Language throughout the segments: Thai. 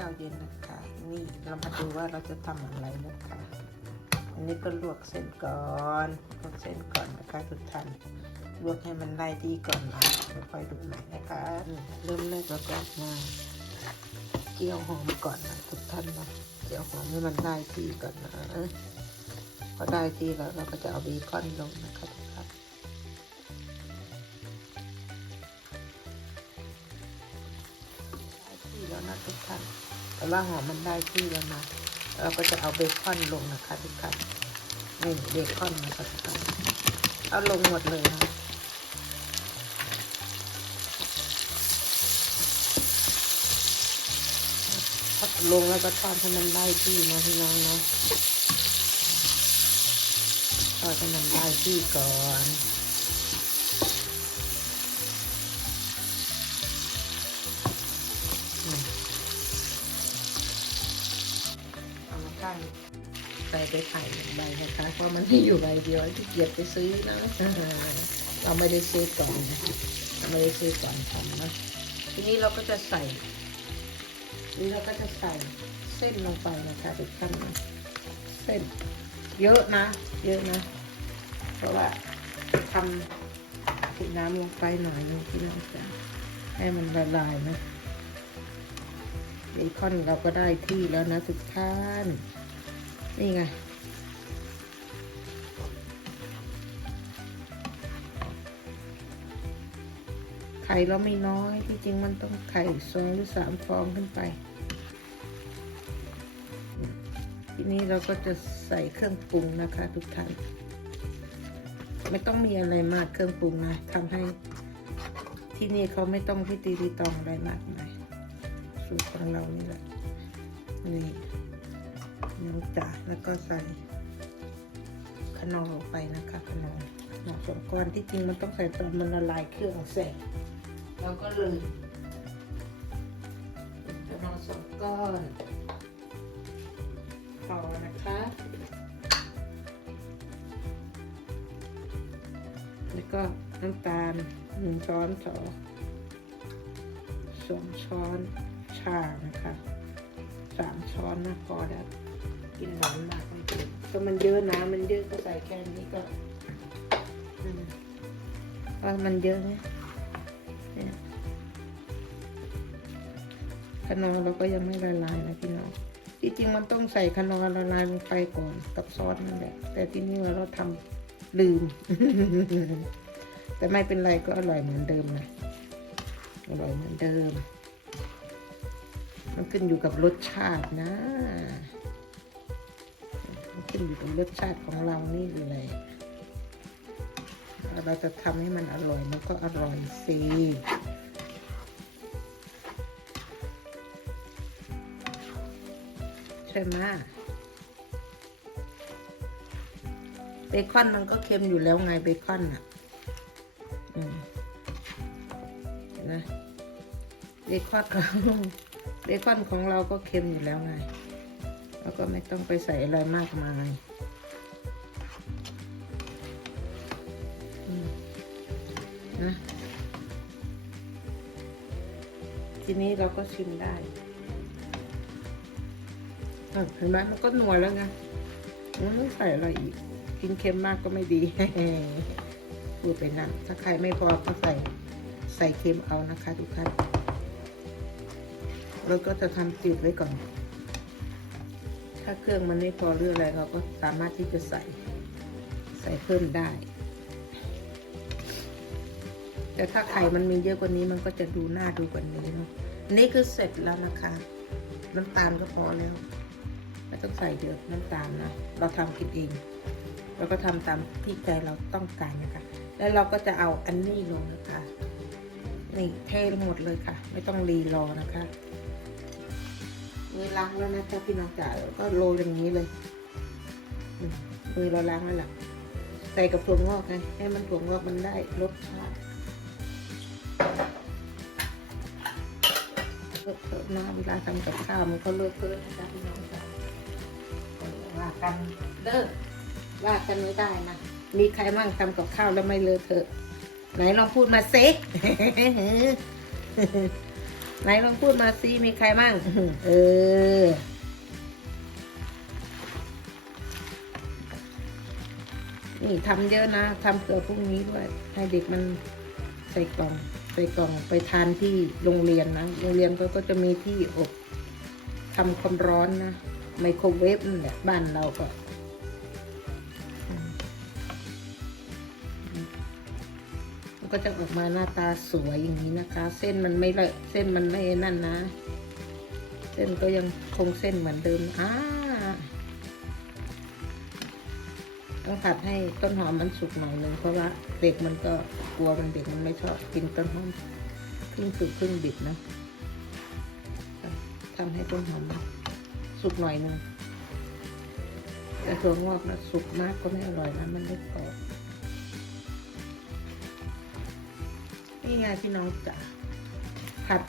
ข้าวเย็นนะคะ นี่เรามาดูว่าเราจะทำอะไรนะคะ อันนี้ก็ลวกเส้นก่อนลวกเส้นก่อนนะคะทุกท่านลวกให้มันได้ที่ก่อนนะแล้วค่อยดูใหม่นะคะ เริ่มแรกเราก็มาเกี่ยวหอมก่อนนะทุกท่านนะเกี่ยวหอมให้มันได้ที่ก่อนนะพอได้ที่แล้วเราก็จะเอาเบคอนลงนะคะ แล้วนะทุกท่านแต่ว่าหอมมันได้ที่แล้วนะเราก็จะเอาเบคอนลงนะคะทุกท่านนี่เบคอนนะคะทุกท่านเอาลงหมดเลยนะลงแล้วก็ทอดให้มันได้ที่นะพี่น้องนะทอดให้มันได้ที่ก่อนางใส่ไปไข่หนึ่งใบนะคะเพราะมันมีอยู่ใบเดียวที่เกียจไปซื้อนะเราไม่ได้ซื้อก่อนเราไม่ได้ซื้อก่อนทำนะทีนี้เราก็จะใส่ทีนี้เราก็จะใส่เส้นลงไปนะคะทุกท่านนะเส้นเยอะนะ เยอะนะ เพราะว่าทำติดน้ำลงไปหน่อยนึงที่น้องจะให้มันละลายนะเบคอนเราก็ได้ที่แล้วนะทุกท่าน นี่ไง ไข่เราไม่น้อยที่จริงมันต้องไข่สองหรือสามฟองขึ้นไปทีนี้เราก็จะใส่เครื่องปรุงนะคะทุกท่าน ไม่ต้องมีอะไรมากเครื่องปรุงนะทำให้ที่นี่เขาไม่ต้องพิตีรีตองอะไรมากมายสูตรของเรานี่แหละนี่ น้ำจาแล้วก็ใส่ขนมลงไปนะคะขนมขนมสองก้อนที่จริงมันต้องใส่ตอนมันละลายเครื่องเสร็จแล้วก็เลยขนมสองก้อนพอนะคะแล้วก็น้ำตาลหนึ่งช้อนสองสองช้อนชานะคะสามช้อนนะพอแล้ว กินหวานมากไม่กินก็มันเยอะนะมันเยอะก็ใส่แค่นี้ก็ว่ามันเยอะไหมเนี่ยขนอเราก็ยังไม่ละลายนะพี่น้องที่จริงมันต้องใส่ขนอละลายลงไปก่อนกับซอสนั่นแหละ แต่ที่นี่เราทำลืม แต่ไม่เป็นไรก็อร่อยเหมือนเดิมนะอร่อยเหมือนเดิม มันขึ้นอยู่กับรสชาตินะ นอยู่กับรสชาติของเรานี่เลย เราจะทำให้มันอร่อยมันก็อร่อยสิใช่ไหมเบคอนมันก็เค็มอยู่แล้วไงเบคอนอะเห็นไหมเบคอนของเบคอนของเราก็เค็มอยู่แล้วไง แล้วก็ไม่ต้องไปใส่อะไรมากมายนะทีนี้เราก็ชิมได้เห็นไหมมันก็นัวแล้วไงมันไม่ใส่อะไรอีก กินเค็มมากก็ไม่ดีพูดไปนะถ้าใครไม่พอก็ใส่ใส่เค็มเอานะคะทุกท่านเราก็จะทำจืดไว้ก่อน ถ้าเครื่องมันไม่พอหรืออะไรเราก็สามารถที่จะใส่ใส่เพิ่มได้ แต่ถ้าไข่มันมีเยอะกว่านี้มันก็จะดูหน่าดูกว่านี้เนาะนี่คือเสร็จแล้วนะคะ น้ำตาลก็พอแล้วไม่ต้องใส่เยอะน้ำตาลนะเราทำกินเองเราก็ทำตามที่ใจเราต้องการนะคะ แล้วเราก็จะเอาอันนี้ลงนะคะนี่เทลหมดเลยค่ะ ไม่ต้องรีรอนะคะ มือล้างแล้วนะคะพี่น้องจ๋าก็โรยอย่างนี้เลยมือเราล้างแล้วล่ะใส่กับถั่วงอกไงให้มันถั่วงอกมันได้รสชาติเลอะเทอะนะเวลาทำกับข้าวมันก็เลอะเทอะนะคะพี่น้องจ๋าว่ากันเด้อว่ากันไม่ได้นะมีใครมั่งทำกับข้าวแล้วไม่เลอะเทอะไหนลองพูดมาสิ ไหนลองพูดมาซิมีใครมั่งเออนี่ทำเยอะนะทำเผื่อพรุ่งนี้ด้วย ให้เด็กมันใส่กล่องใส่กล่องไปทานที่โรงเรียนนะ โรงเรียนก็ก็จะมีที่อบทำความร้อนนะไมโครเวฟนั่นแหละบ้านเราก็ ก็จะออกมาหน้าตาสวยอย่างนี้นะคะ เส้นมันไม่เลอะเส้นมันไม่นั่นนะ เส้นก็ยังคงเส้นเหมือนเดิมอ่าต้องผัดให้ต้นหอมมันสุกหน่อยหนึ่งเพราะว่าเด็กมันก็กลัวมันเด็กมันไม่ชอบกินต้นหอมครึ่งสุกครึ่งดิบนะทำให้ต้นหอมสุกหน่อยหนึ่งแต่ถั่วงอกนะสุกมากก็ไม่อร่อยนะมันไม่กรอบ นี่ไงพี่น้องจ๋าผัด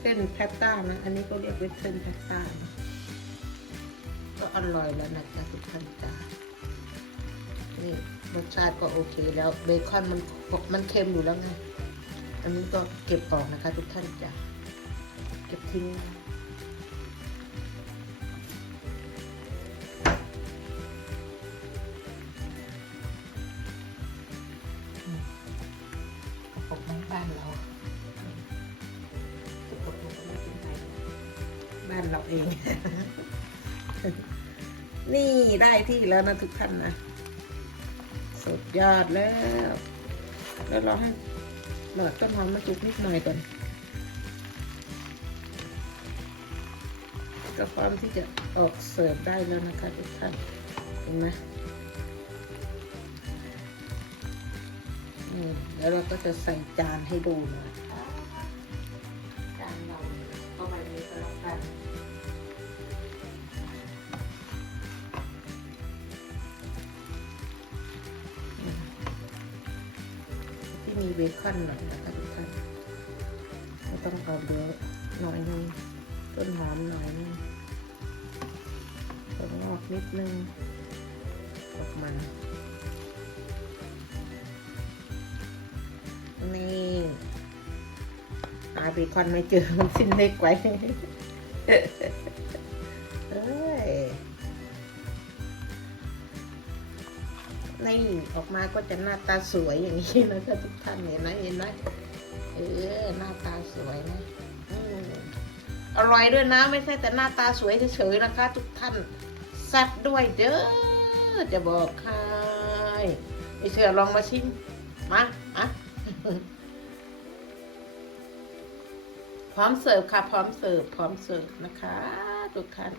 เส้นแพตต้านะ อันนี้ก็เรียกว่าเส้นแพตต้าก็อร่อยแล้วนะจ๊ะทุกท่านจ้านี่รสชาติก็โอเคแล้วเบคอนมันมันเค็มอยู่แล้วไง อันนี้ก็เก็บก่อนนะคะ ทุกท่านจ้าเก็บทิ้ง เราเอง นี่ได้ที่แล้วนะทุกท่านนะ สุดยอดแล้ว แล้วเราให้หลอดต้นหอมมาสุกนิดหน่อยก่อนก็พร้อมที่จะออกเสิร์ฟได้แล้วนะคะทุกท่านเห็นไหมนี่แล้วเราก็จะใส่จานให้ดูหน่อยจานเราก็ใบนี้ก็แล้วกัน มีเบคอนหน่อยนะคะทุกท่านก็ต้องเอาเบอร์หน่อยนึงต้นหอมหน่อยนึงต้นงอกนิดนึงออกมานี่หาเบคอนไม่เจอมันสิ้นเล็กไว้ นี่ออกมาก็จะหน้าตาสวยอย่างนี้นะคะทุกท่านเห็นไหมเห็นไหมเออหน้าตาสวยนะอร่อยด้วยนะไม่ใช่แต่หน้าตาสวยเฉยๆนะคะ ทุกท่านแซ่บด้วยเด้อจะบอกให้ไม่เชื่อลองมาชิมมาอะพร้อมเสิร์ฟค่ะ พร้อมเสิร์ฟพร้อมเสิร์ฟนะคะ ทุกท่าน